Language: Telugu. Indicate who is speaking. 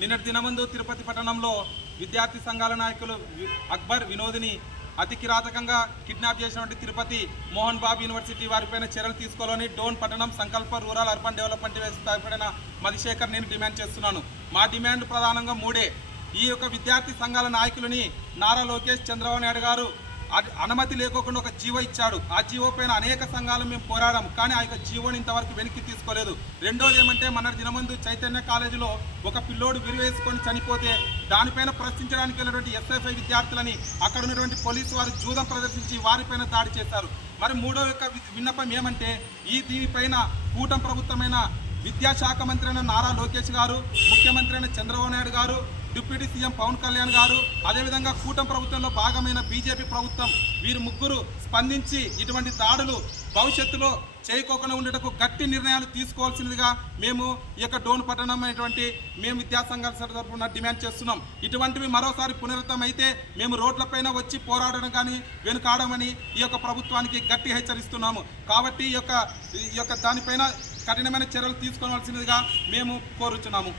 Speaker 1: నిన్నటి దినముందు తిరుపతి పట్టణంలో విద్యార్థి సంఘాల నాయకులు వి- అక్బర్ వినోదిని అతి కిరాతకంగా కిడ్నాప్ చేసినటువంటి తిరుపతి మోహన్ బాబు యూనివర్సిటీ వారిపైన చర్యలు తీసుకోవాలని డోన్ పట్టణం సంకల్ప రూరల్ అర్బన్ డెవలప్మెంట్ స్థాపన మధుశేఖర్ నేను డిమాండ్ చేస్తున్నాను. మా డిమాండ్ ప్రధానంగా మూడే. ఈ యొక్క విద్యార్థి సంఘాల నాయకులని నారా లోకేష్ చంద్రబాబు నాయుడు గారు అనుమతి లేకోకుండా ఒక జీవో ఇచ్చాడు. ఆ జీవో పైన అనేక సంఘాలు మేము పోరాడాం. కానీ ఆ యొక్క జీవోని ఇంతవరకు వెనక్కి తీసుకోలేదు. రెండోది ఏమంటే మన దినమందు చైతన్య కాలేజీలో ఒక పిల్లోడు విరివేసుకొని చనిపోతే దానిపైన ప్రశ్నించడానికి వెళ్ళినటువంటి ఎస్ఎఫ్ఐ విద్యార్థులని అక్కడ ఉన్నటువంటి పోలీసు వారు జూదం ప్రదర్శించి వారిపైన దాడి చేశారు. మరి మూడో యొక్క విన్నపం ఏమంటే ఈ దీనిపైన కూటమి ప్రభుత్వమైన విద్యాశాఖ మంత్రి అయిన నారా లోకేష్ గారు ముఖ్యమంత్రి అయిన చంద్రబాబు నాయుడు గారు డిప్యూటీ సీఎం పవన్ కళ్యాణ్ గారు అదేవిధంగా కూటమి ప్రభుత్వంలో భాగమైన బీజేపీ ప్రభుత్వం వీరు ముగ్గురు స్పందించి ఇటువంటి దాడులు భవిష్యత్తులో చేయకోకుండా ఉండటకు గట్టి నిర్ణయాలు తీసుకోవాల్సిందిగా మేము ఈ యొక్క డోన్ పట్టణం అనేటువంటి మేము విద్యాసంఘాల తరఫున డిమాండ్ చేస్తున్నాం. ఇటువంటివి మరోసారి పునరుద్ధం అయితే మేము రోడ్లపైన వచ్చి పోరాడడం కానీ వెనుకాడమని ఈ యొక్క ప్రభుత్వానికి గట్టి హెచ్చరిస్తున్నాము. కాబట్టి ఈ యొక్క ఈ యొక్క దానిపైన కఠినమైన చర్యలు తీసుకోవాల్సిందిగా మేము కోరుచున్నాము.